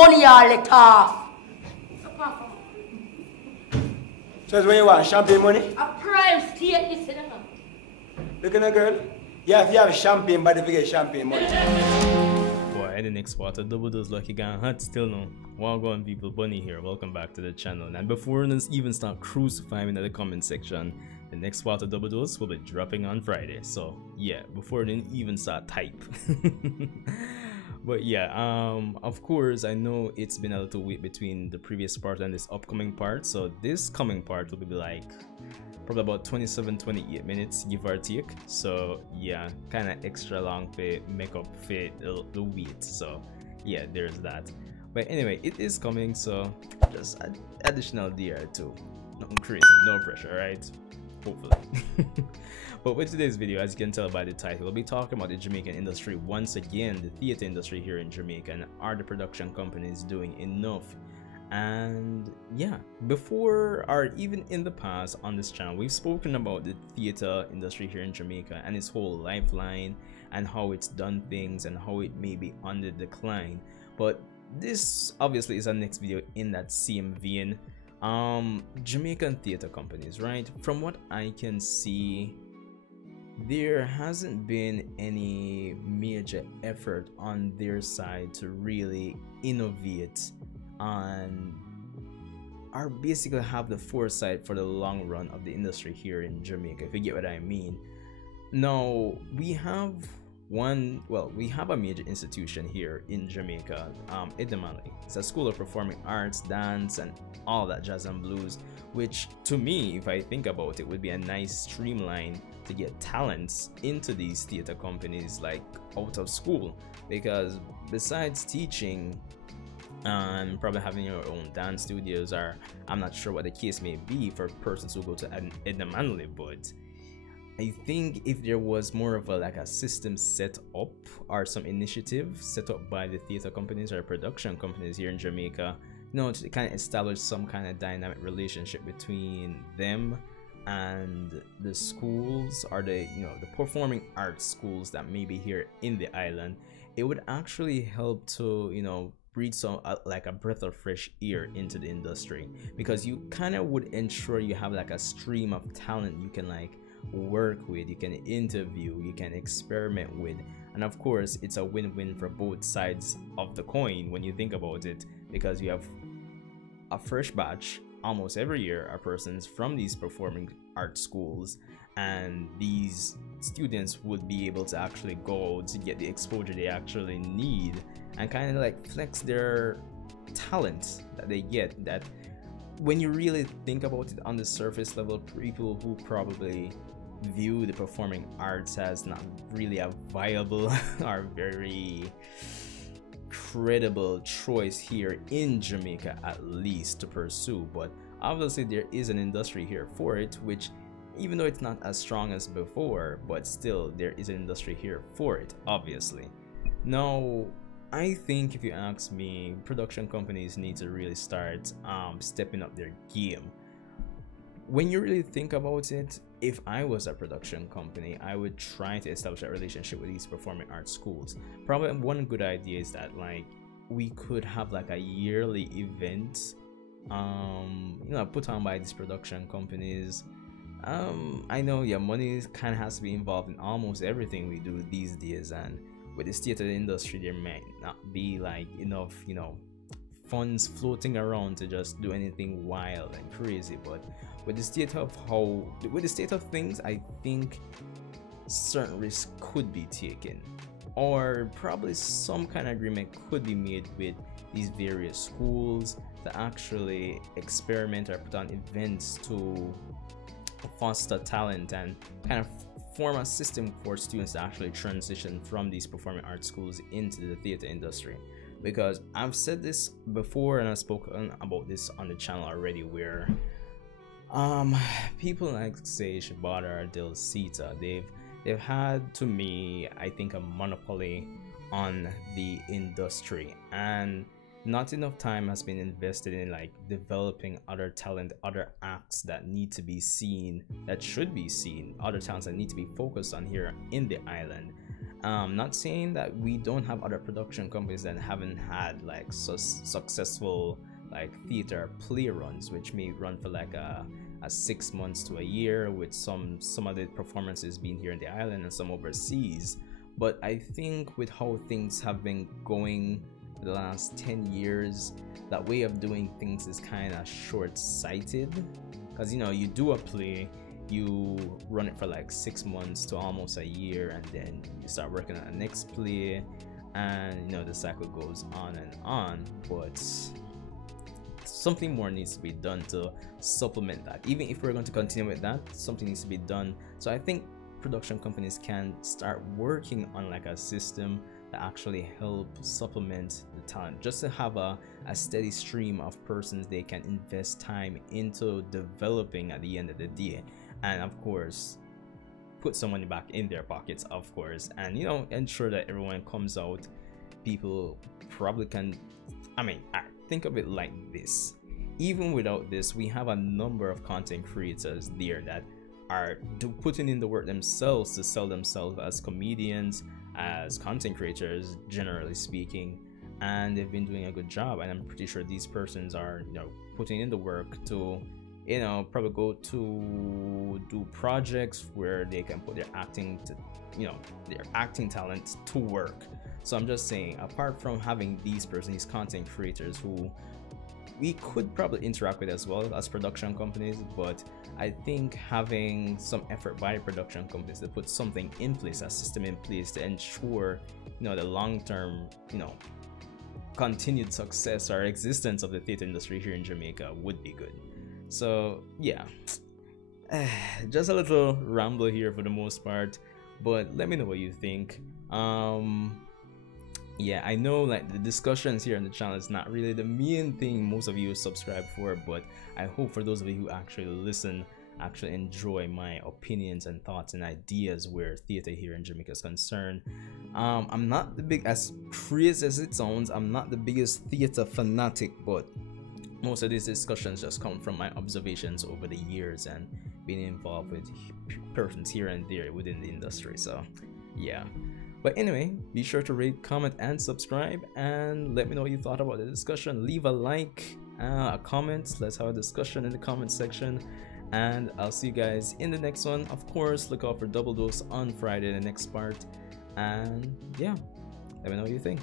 money or let off. So that's when you want champagne money? A prime state, this is Look at the girl. Yeah, if you have champagne body, you get champagne money. Boy, in the next part of Double Dose Lucky Gang Hot still no. Wagwan people, Bunny here. Welcome back to the channel. And before we even start crucifying in the comment section, the next part of Double Dose will be dropping on Friday. So yeah, before we even start type. But yeah, of course I know it's been a little wait between the previous part and this upcoming part. So this coming part will be like probably about 27-28 minutes, give or take. So yeah, kind of extra long for make up for the wait. So yeah, there's that. But anyway, it is coming, so just additional DR2. Nothing crazy, no pressure, right? Hopefully. But with today's video, as you can tell by the title, we'll be talking about the Jamaican industry once again, the theater industry here in Jamaica, and are the production companies doing enough? And yeah, before or even in the past on this channel, we've spoken about the theater industry here in Jamaica and its whole lifeline and how it's done things and how it may be on the decline. But this obviously is our next video in that same vein. Jamaican theater companies, right? From what I can see, there hasn't been any major effort on their side to really innovate and are basically have the foresight for the long run of the industry here in Jamaica, if you get what I mean. Now we have we have a major institution here in Jamaica, Edamali. It's a school of performing arts, dance, and all that jazz and blues, which to me, if I think about it, would be a nice streamline to get talents into these theater companies like out of school, because besides teaching and probably having your own dance studios, or I'm not sure what the case may be for persons who go to Edamali, but I think if there was more of a system set up or some initiative set up by the theater companies or production companies here in Jamaica, you know, to kind of establish some kind of dynamic relationship between them and the schools or the the performing arts schools that may be here in the island, it would actually help to breathe some like a breath of fresh air into the industry, because you kind of would ensure you have like a stream of talent you can work with, you can interview, you can experiment with, and of course it's a win-win for both sides of the coin when you think about it, because you have a fresh batch almost every year of persons from these performing arts schools, and these students would be able to actually go to get the exposure they actually need and kind of flex their talents that they get, that when you really think about it on the surface level, people who probably view the performing arts as not really a viable or very credible choice here in Jamaica, at least to pursue. But obviously there is an industry here for it, which even though it's not as strong as before, but still there is an industry here for it, obviously. Now I think, if you ask me, production companies need to really start stepping up their game. When you really think about it, if I was a production company, I would try to establish a relationship with these performing arts schools. Probably one good idea is that we could have a yearly event put on by these production companies. I know money kind of has to be involved in almost everything we do these days, and with the state of the industry there might not be enough funds floating around to just do anything wild and crazy. But with the state of things, I think certain risks could be taken, or probably some kind of agreement could be made with these various schools to actually experiment or put on events to foster talent and kind of form a system for students to actually transition from these performing arts schools into the theater industry. Because I've said this before and I've spoken about this on the channel already, where people like say Shebada or Del Sita, they've had, to me, I think, a monopoly on the industry, and not enough time has been invested in developing other talent, other acts that need to be seen, that should be seen, other talents that need to be focused on here in the island. Not saying that we don't have other production companies that haven't had like successful like theater play runs, which may run for like a 6 months to a year, with some of the performances being here in the island and some overseas. But I think with how things have been going the last 10 years, that way of doing things is kind of short-sighted, because you do a play, you run it for like 6 months to almost a year, and then you start working on the next play, and the cycle goes on and on. But something more needs to be done to supplement that. Even if we're going to continue with that, something needs to be done. So I think production companies can start working on like a system that actually help supplement the talent, just to have a steady stream of persons they can invest time into developing at the end of the day, and of course put some money back in their pockets, of course, and ensure that everyone comes out. People probably can, think of it like this: even without this, we have a number of content creators there that are putting in the work themselves to sell themselves as comedians, as content creators, generally speaking, and they've been doing a good job. And I'm pretty sure these persons are putting in the work to probably go to do projects where they can put their acting talent to work. So I'm just saying, apart from having these persons, these content creators who we could probably interact with as well as production companies, but I think having some effort by production companies to put something in place, a system in place to ensure the long-term continued success or existence of the theater industry here in Jamaica would be good. So yeah, just a little ramble here for the most part, but let me know what you think. Yeah, I know like the discussions here on the channel is not really the main thing most of you subscribe for, but I hope for those of you who actually listen actually enjoy my opinions and thoughts and ideas where theater here in Jamaica is concerned. I'm not as crazy as it sounds, I'm not the biggest theater fanatic, but most of these discussions just come from my observations over the years and being involved with persons here and there within the industry. So yeah. But anyway, be sure to rate, comment, and subscribe, and let me know what you thought about the discussion. Leave a like, a comment. Let's have a discussion in the comment section, and I'll see you guys in the next one. Of course, look out for Double Dose on Friday, the next part, and yeah, let me know what you think.